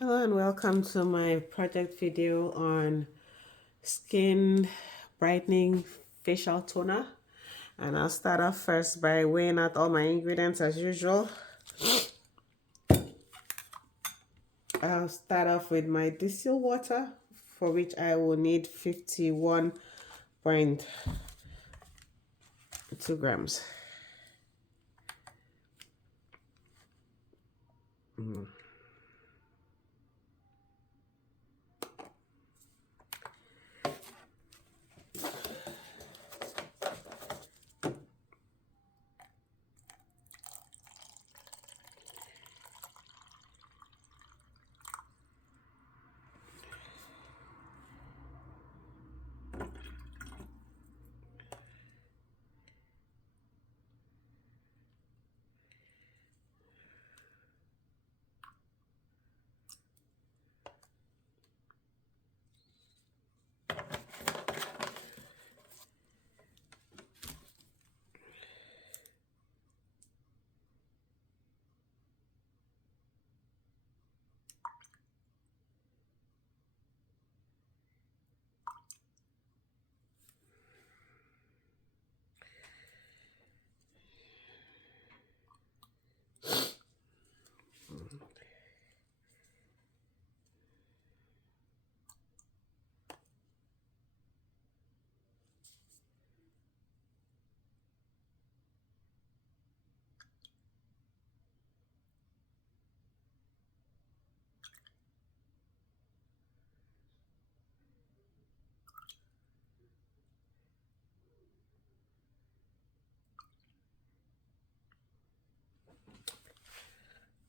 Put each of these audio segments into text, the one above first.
Hello and welcome to my project video on skin brightening facial toner. And I'll start off first by weighing out all my ingredients as usual. I'll start off with my distilled water, for which I will need 51.2 grams.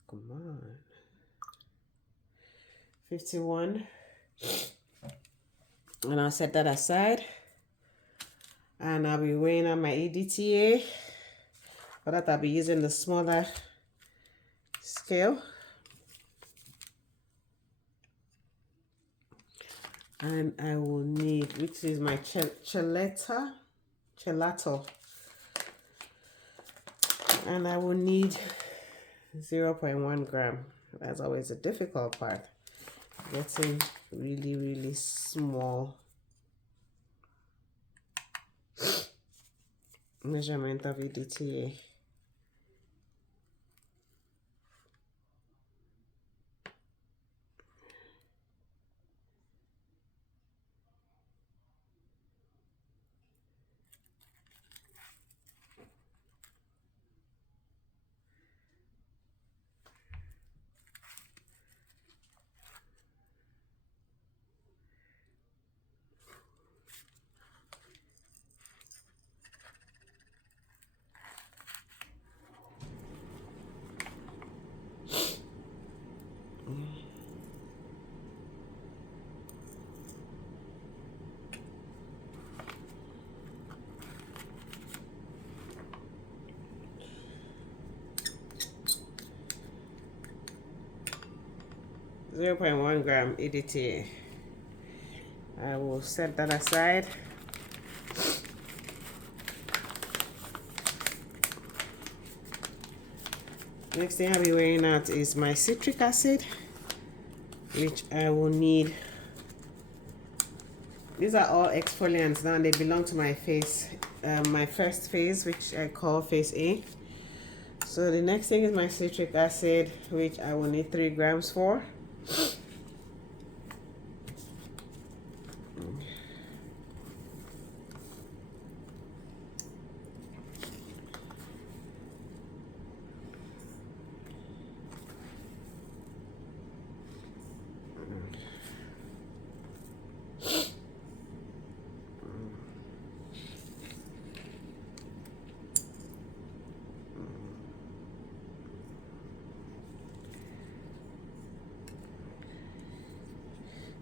Come on. 51. And I'll set that aside. And I'll be weighing out my EDTA. For that, I'll be using the smaller scale. And I will need, which is my gelato. And I will need 0.1 gram. That's always a difficult part. Getting really small measurement of EDTA. Zero 0.1 gram EDTA. I will set that aside. Next thing I'll be weighing out is my citric acid, which I will need. These are all exfoliants now, and they belong to my face, my first phase, which I call phase A. So the next thing is my citric acid, which I will need 3 grams for.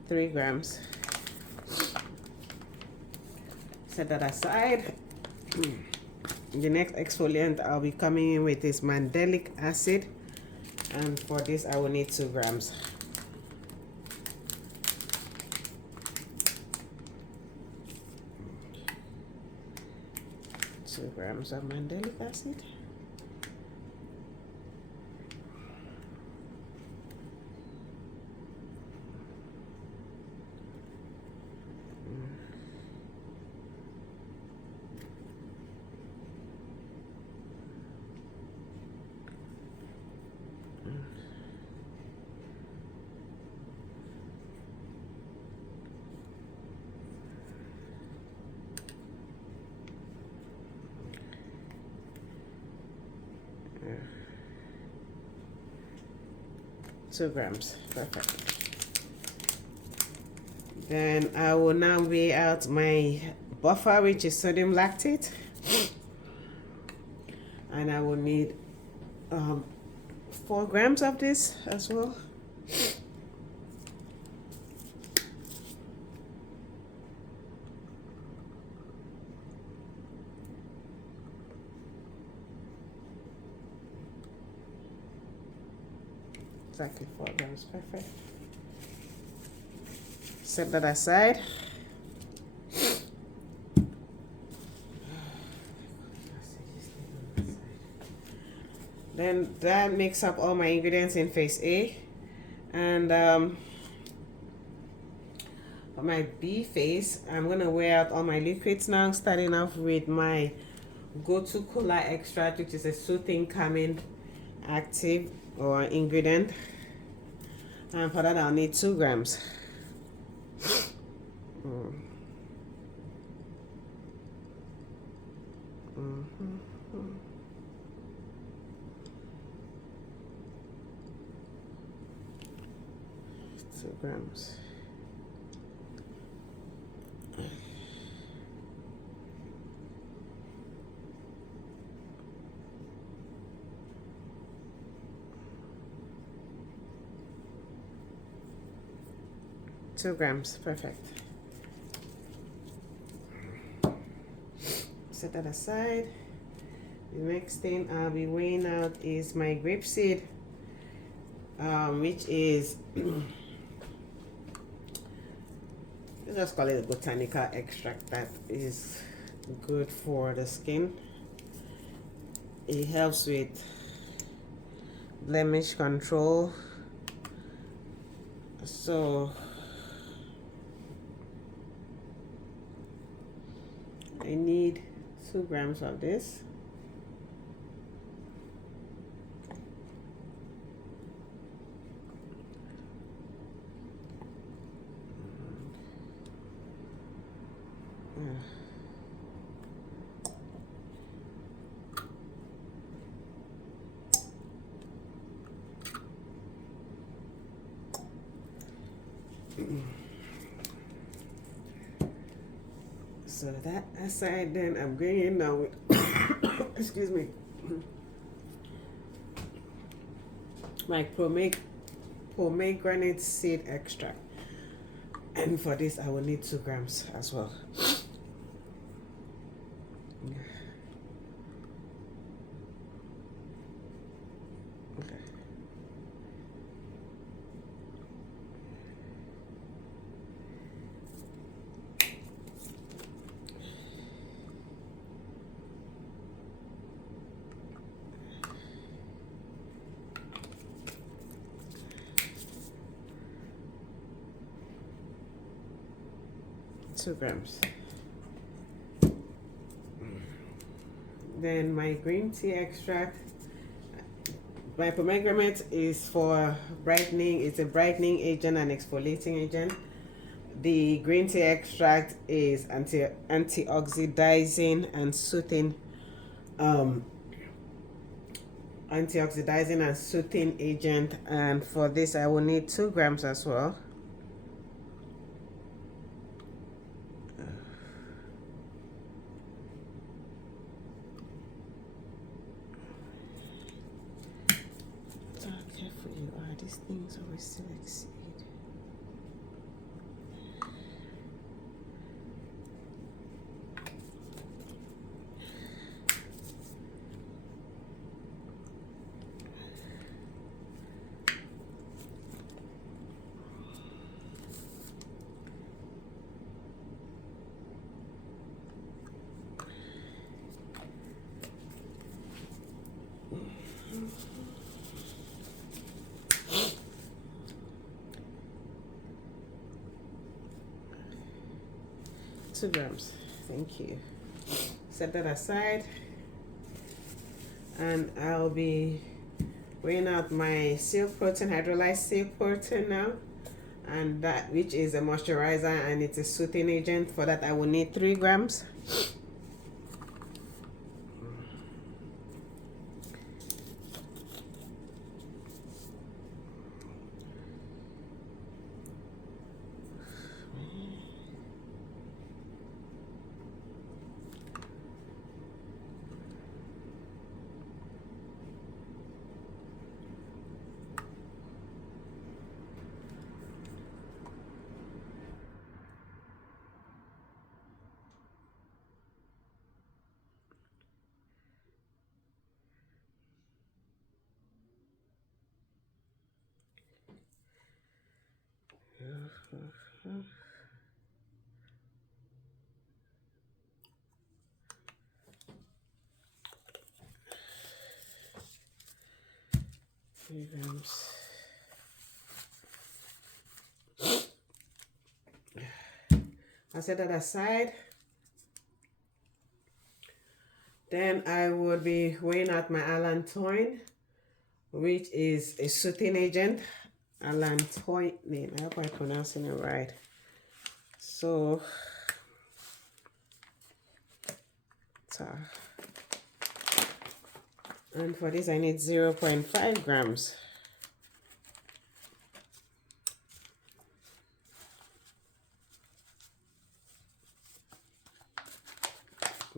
Three grams. Set that aside. The next exfoliant I'll be coming in with is mandelic acid, and for this I will need 2 grams. Two grams of mandelic acid. 2 grams. Perfect. Then I will now weigh out my buffer, which is sodium lactate. And I will need 4 grams of this as well. Exactly 4 grams, perfect. Set that aside. Then that makes up all my ingredients in phase A. And for my B phase, I'm gonna weigh out all my liquids now, starting off with my go-to cola extract, which is a soothing, calming, active or ingredient. And for that, I'll need 2 grams. 2 grams. Two grams, perfect. Set that aside. The next thing I'll be weighing out is my grapeseed, which is let's just call it a botanical extract that is good for the skin. It helps with blemish control. So I need 2 grams of this. So that aside, then I'm going in now with excuse me, my pomegranate seed extract, and for this I will need 2 grams as well. Okay. 2 grams. Then my green tea extract. My pomegranate is for brightening. It's a brightening agent and exfoliating agent. The green tea extract is antioxidizing and soothing, antioxidizing and soothing agent. And for this, I will need 2 grams as well. Careful you are. These things always still exceed. Two grams. Thank you. Set that aside, and I'll be weighing out my silk protein, hydrolyzed silk protein now, and that which is a moisturizer and it's a soothing agent. For that, I will need 3 grams. grams. I set that aside. Then I would be weighing out my allantoin, which is a soothing agent. Allantoin, I hope I'm pronouncing it right. So, and for this I need 0.5 grams.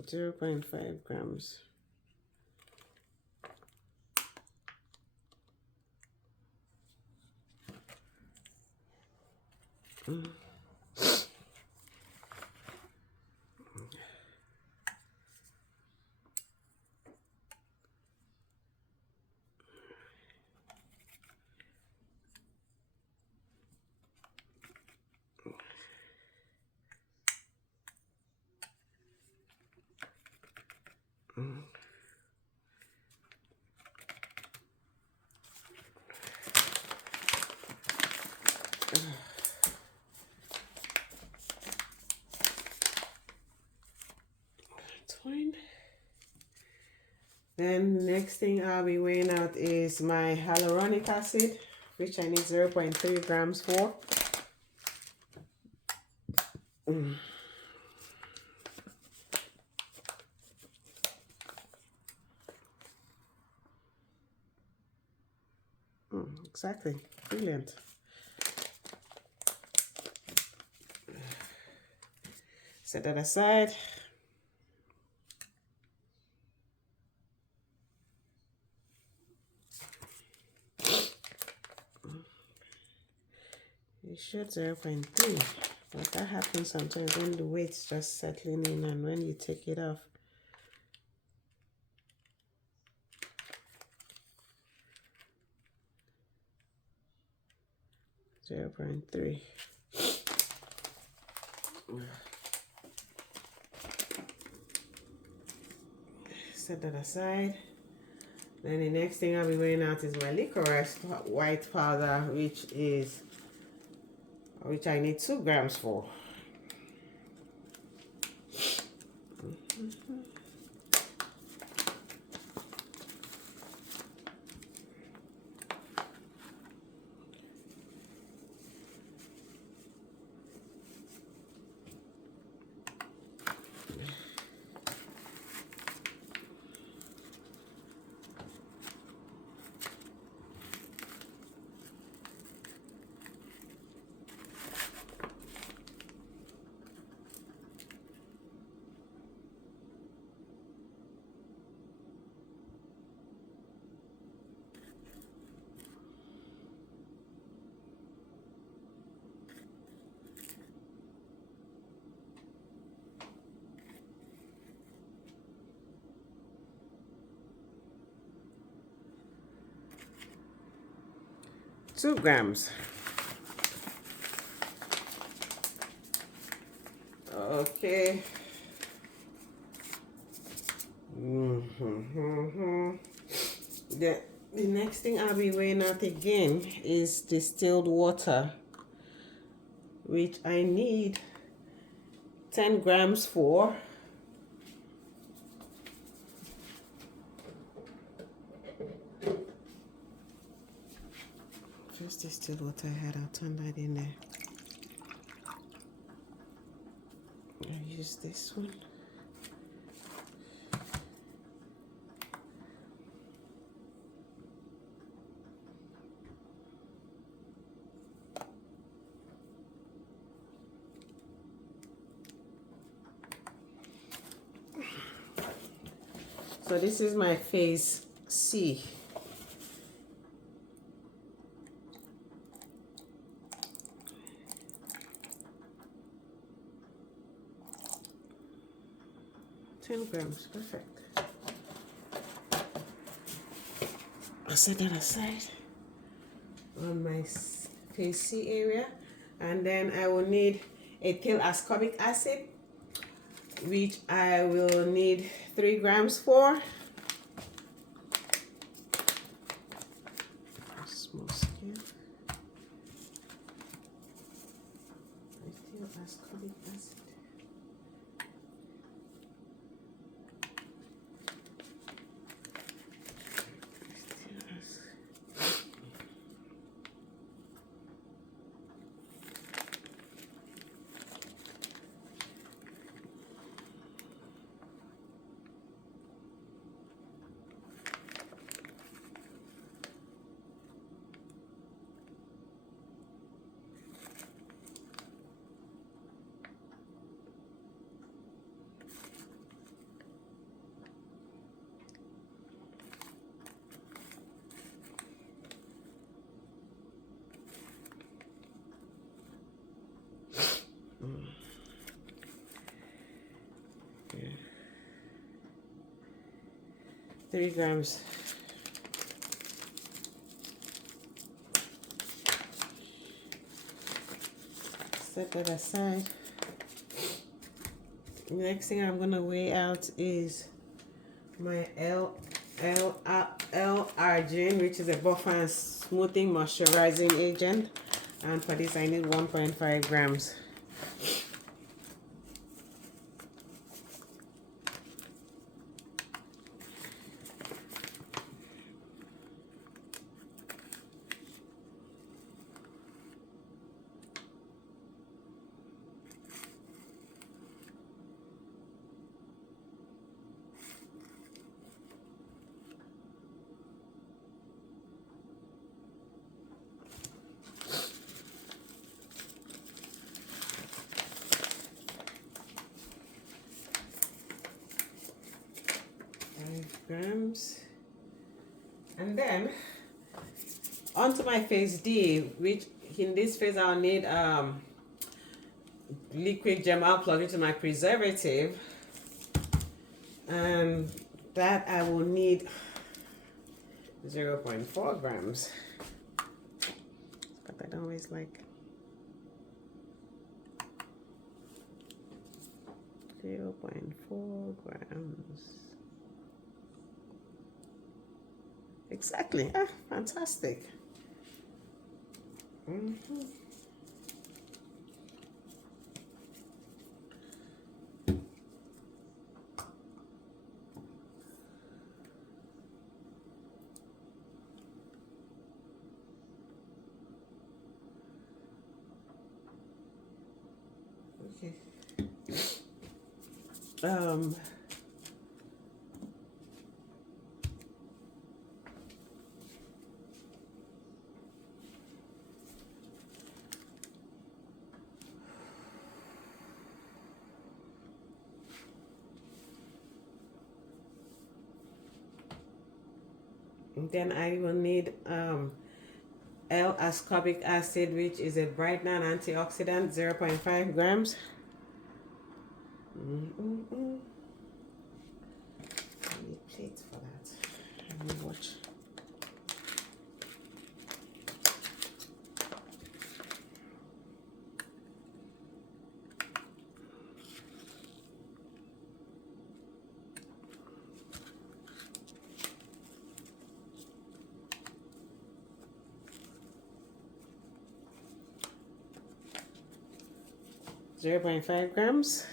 Zero 0.5 grams. Mm. 20. Then next thing I'll be weighing out is my hyaluronic acid, which I need 0.3 grams for. Exactly. Brilliant. Set that aside. You should 0.3, but that happens sometimes when the weight's just settling in and when you take it off. Zero 0.3. Set that aside. Then the next thing I'll be weighing out is my licorice white powder, which I need 2 grams for. Two grams. Okay. The next thing I'll be weighing out again is distilled water, which I need 10 grams for. First distilled water I had, I'll turn that in there. I'll use this one. So this is my phase C. Grams, perfect. I'll set that aside on my phase C area. And then I will need ethyl ascorbic acid, which I will need 3 grams for. Small scale. Ethyl ascorbic acid. Okay. 3 grams. Set that aside. Next thing I'm gonna weigh out is my L-argine, which is a buffer and smoothing moisturizing agent, and for this I need 1.5 grams. Grams. And then onto my phase D, which in this phase I'll need liquid gem. I'll plug into my preservative, and that I will need 0.4 grams, but I don't always like 0.4 grams. Exactly. Ah, fantastic. Mm-hmm. Okay. 'Then I will need L-ascorbic acid, which is a brightener and antioxidant, 0.5 grams. I need plates for that. I need watch. Zero 0.5 grams.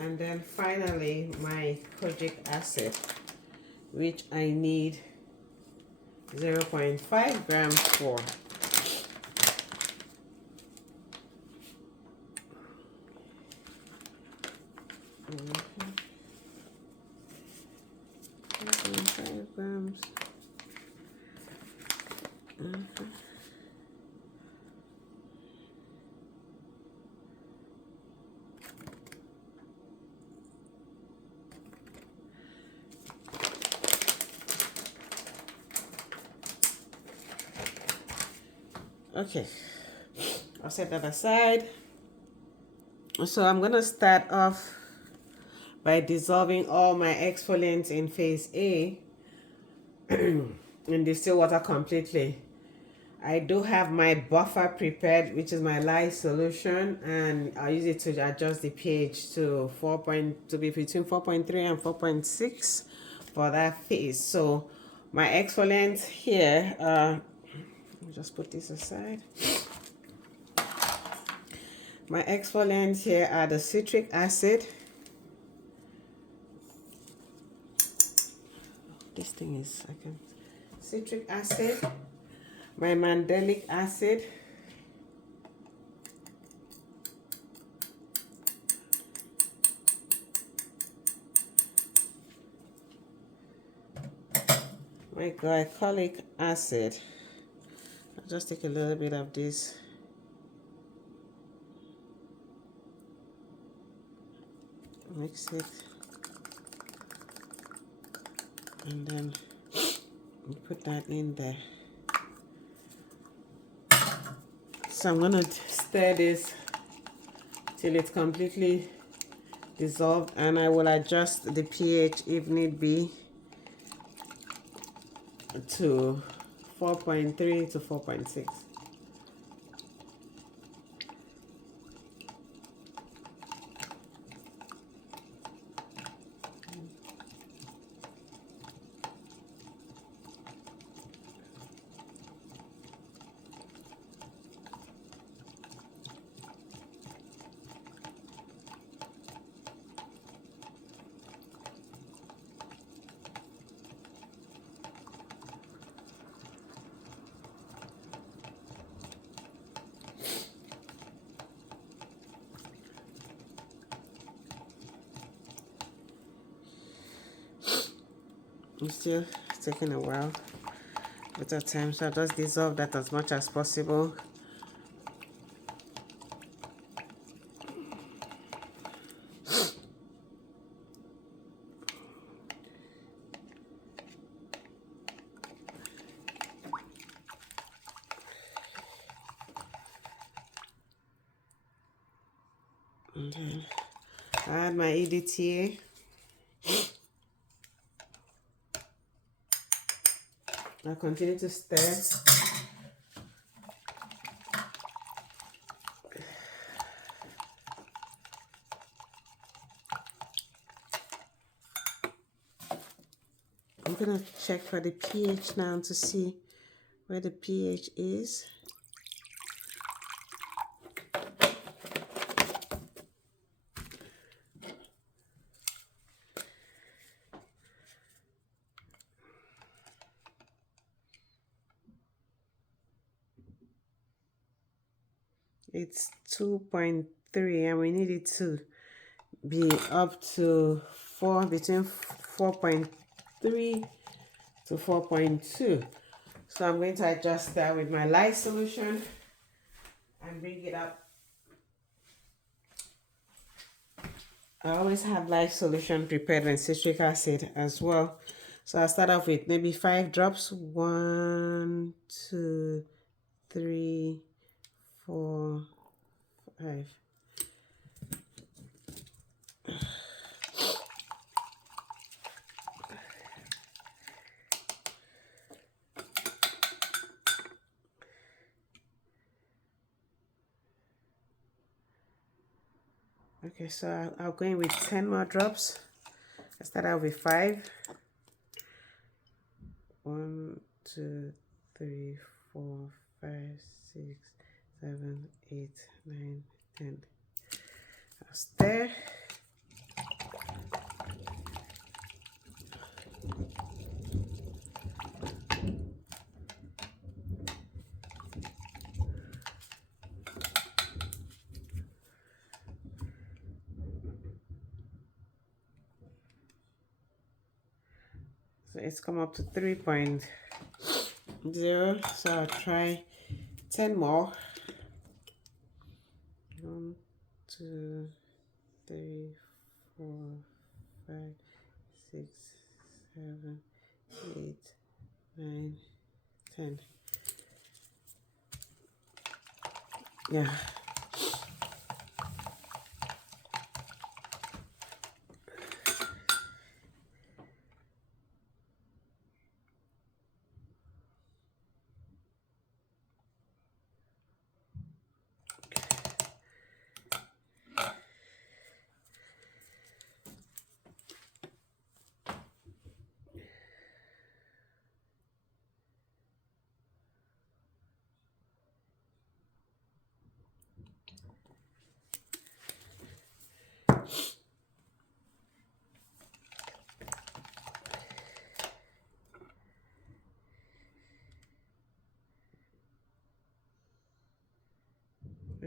And then finally my kojic acid, which I need 0.5 grams for. Mm-hmm. 0.5 grams. Mm-hmm. Okay, I'll set that aside. So I'm gonna start off by dissolving all my exfoliants in phase A in distilled water completely. I do have my buffer prepared, which is my lye solution, and I use it to adjust the pH to to be between 4.3 and 4.6 for that phase. So my exfoliants here, just put this aside. My exfoliants here are the citric acid. This thing is, I can, citric acid, my mandelic acid, my glycolic acid. I'll just take a little bit of this. Mix it. And then put that in there. So I'm gonna stir this till it's completely dissolved, and I will adjust the pH if need be to 4.3 to 4.6. It's still taking a while, but at times I'll just dissolve that as much as possible. And then I add my EDTA. I'll continue to stir. I'm gonna check for the pH now to see where the pH is. It's 2.3, and we need it to be up to 4, between 4.3 to 4.2. So I'm going to adjust that with my lye solution and bring it up. I always have lye solution prepared with citric acid as well. So I'll start off with maybe 5 drops. 1, 2, 3, 4, 5. Okay, so I'll go in with 10 more drops. I start out with 5. 1, 2, 3, 4, 5, 6, 7, 8, 9, 10. I'll stir. So it's come up to 3.0. So I'll try 10 more. 1, 2, 3, 4, 5, 6, 7, 8, 9, 10. Yeah.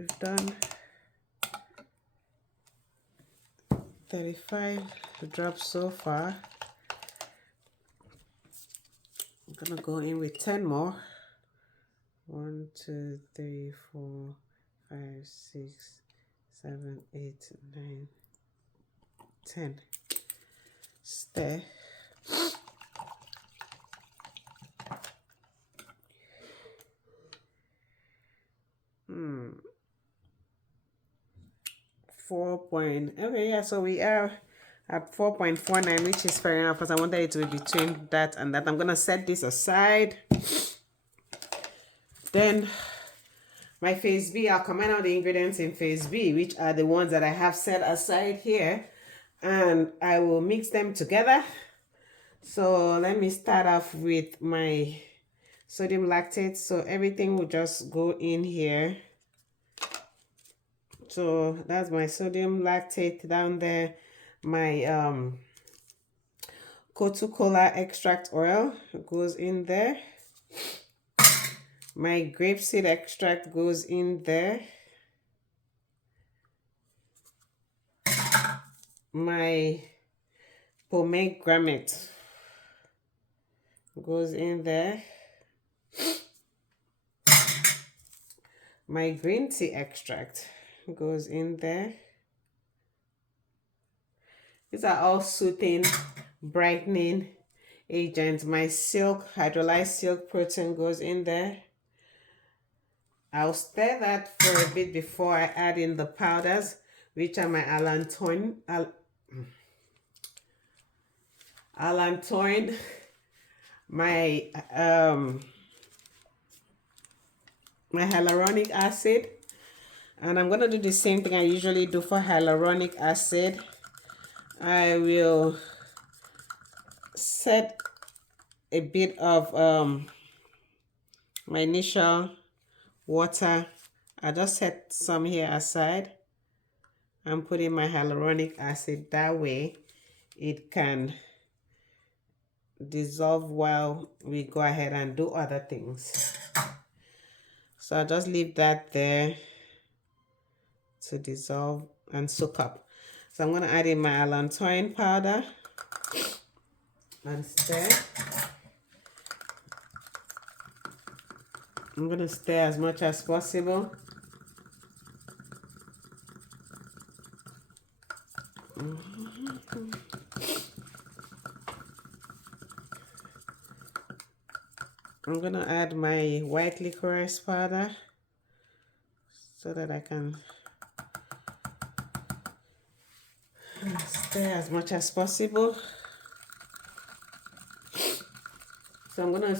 we've done 35 drops so far. I'm gonna go in with 10 more. 1, 2, 3, 4, 5, 6, 7, 8, 9, 10. Stir. 4 point. Okay, yeah, so we are at 4.49, which is fair enough because I wanted it to be between that and that. I'm gonna set this aside. Then my phase B, I'll comment on the ingredients in phase B, which are the ones that I have set aside here, and I will mix them together. So let me start off with my sodium lactate. So everything will just go in here. So that's my sodium lactate down there. My coca-cola extract oil goes in there. My grapeseed extract goes in there. My pomegranate goes in there. My green tea extract goes in there. These are all soothing, brightening agents. My silk, hydrolyzed silk protein goes in there. I'll stir that for a bit before I add in the powders, which are my allantoin, my my hyaluronic acid. And I'm going to do the same thing I usually do for hyaluronic acid. I will set a bit of my initial water. I just set some here aside and put in my hyaluronic acid. That way it can dissolve while we go ahead and do other things. So I'll just leave that there to dissolve and soak up. So I'm going to add in my allantoin powder and stir. I'm going to stir as much as possible. I'm going to add my white licorice powder so that I can stir as much as possible. So I'm going to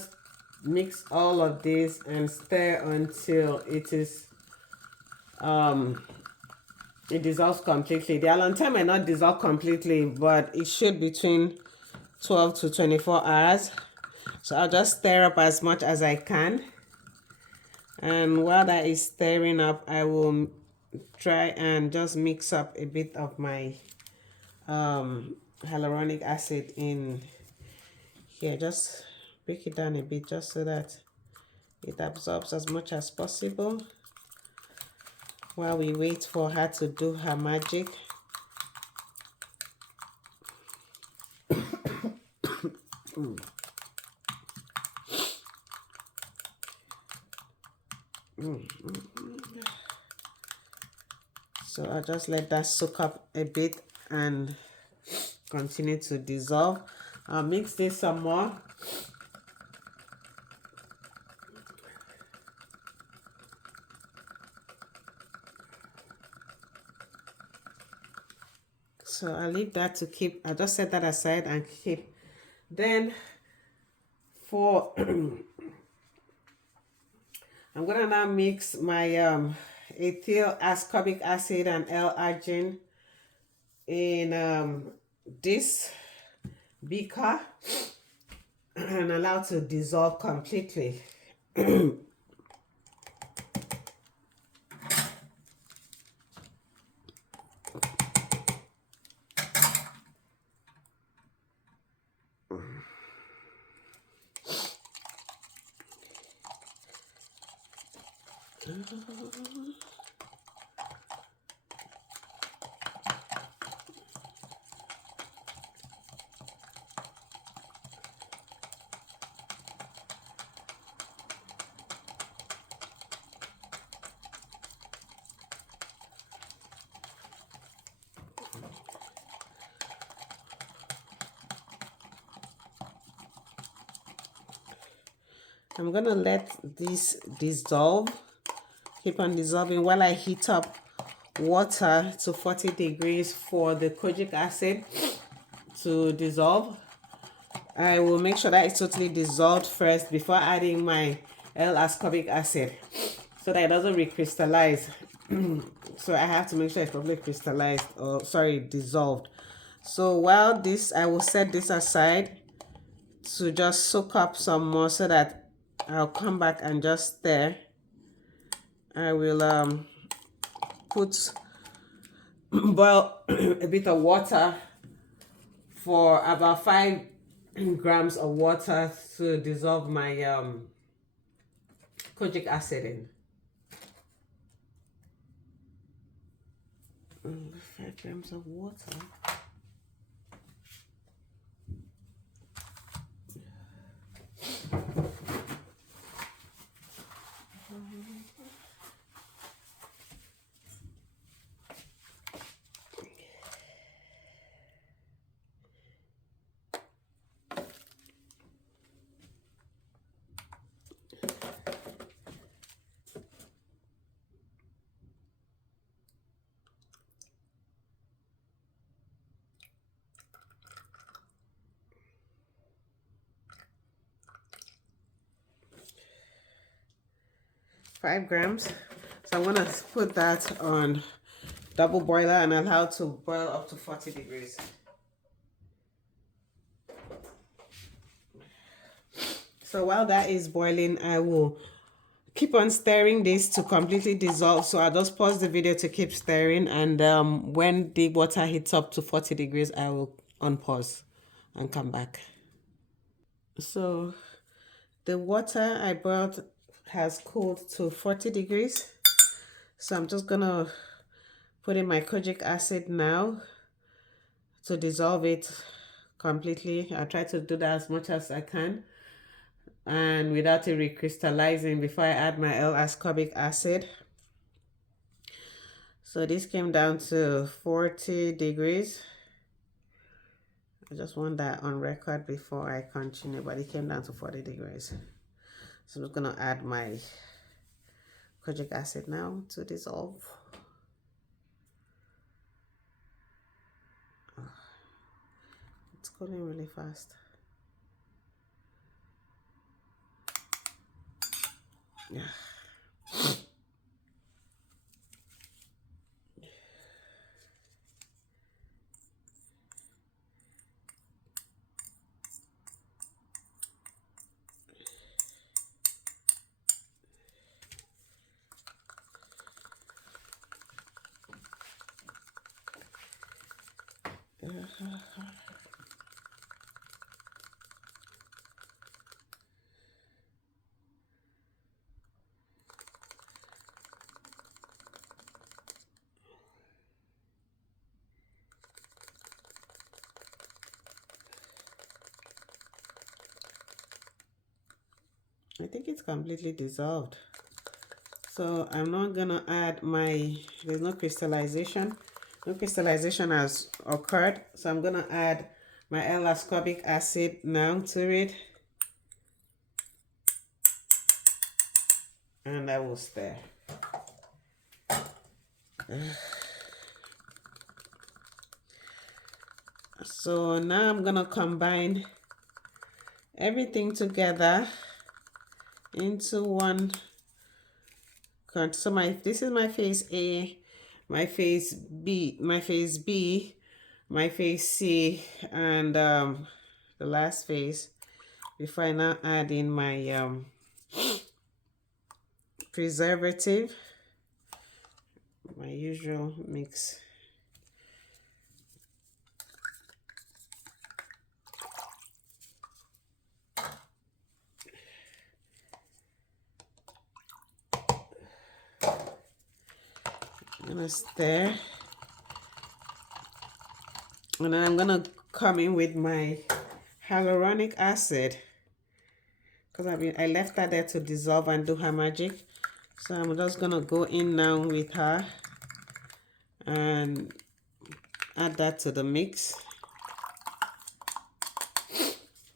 mix all of this and stir until it is it dissolves completely. The allantoin might not dissolve completely, but it should between 12 to 24 hours. So I'll just stir up as much as I can. And while that is stirring up, I will try and just mix up a bit of my hyaluronic acid in here. Just break it down a bit just so that it absorbs as much as possible while we wait for her to do her magic. So I'll just let that soak up a bit and continue to dissolve. I'll mix this some more. So I'll leave that to keep. I'll just set that aside and keep. Then for I'm gonna now mix my ethyl ascorbic acid and L-argine in this beaker and allow to dissolve completely. I'm gonna let this dissolve, keep on dissolving while I heat up water to 40 degrees for the kojic acid to dissolve. I will make sure that it's totally dissolved first before adding my L-ascorbic acid so that it doesn't recrystallize. So I have to make sure it's properly crystallized, or sorry, dissolved. So while this, I will set this aside to just soak up some more so that I'll come back and just stir. I will put boil a bit of water for about 5 grams of water to dissolve my kojic acid in. 5 grams of water. Five grams. So I'm gonna put that on double boiler and allow it to boil up to 40 degrees. So while that is boiling, I will keep on stirring this to completely dissolve. So I'll just pause the video to keep stirring, and when the water heats up to 40 degrees, I will unpause and come back. So the water I boiled has cooled to 40 degrees. So I'm just gonna put in my kojic acid now to dissolve it completely. I try to do that as much as I can and without it recrystallizing before I add my L-ascorbic acid. So this came down to 40 degrees. I just want that on record before I continue, but it came down to 40 degrees. So I'm just gonna add my kojic acid now to dissolve. It's cooling really fast. Yeah. I think it's completely dissolved. So I'm not gonna add there's no crystallization. No crystallization has occurred. So I'm gonna add my L-ascorbic acid now to it. And I will stir. So now I'm gonna combine everything together into one. So this is my phase A, my phase B, my phase B, my phase C, and the last phase before I now add in my preservative, my usual mix. I'm gonna stir, and then I'm gonna come in with my hyaluronic acid because I left that there to dissolve and do her magic. So I'm just gonna go in now with her and add that to the mix,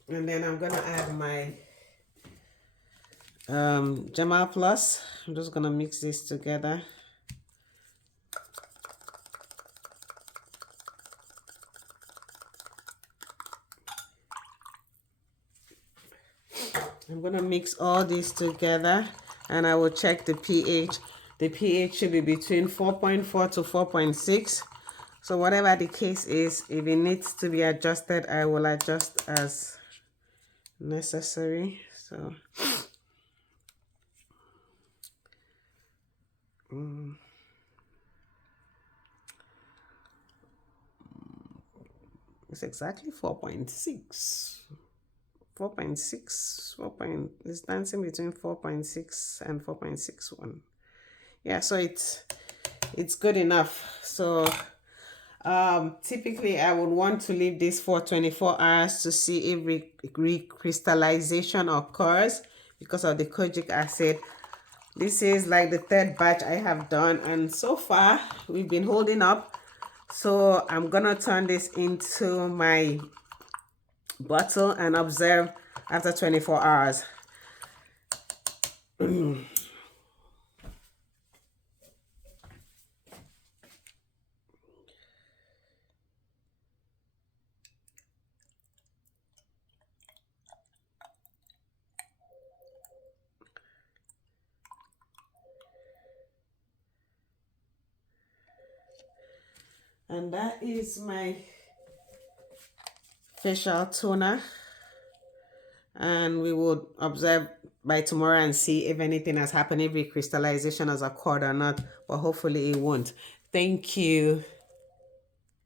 and then I'm gonna add my Gemma Plus. I'm just gonna mix this together. I'm gonna mix all this together and I will check the pH. The pH should be between 4.4 to 4.6. So whatever the case is, if it needs to be adjusted, I will adjust as necessary. So it's exactly 4.6. 4.6, it's dancing between 4.6 and 4.61. Yeah, so it's good enough. So typically I would want to leave this for 24 hours to see if recrystallization occurs because of the kojic acid. This is like the third batch I have done, and so far we've been holding up. So I'm gonna turn this into my bottle and observe after 24 hours. And that is my facial toner, and we will observe by tomorrow and see if anything has happened, if recrystallization has occurred or not, but hopefully it won't. Thank you.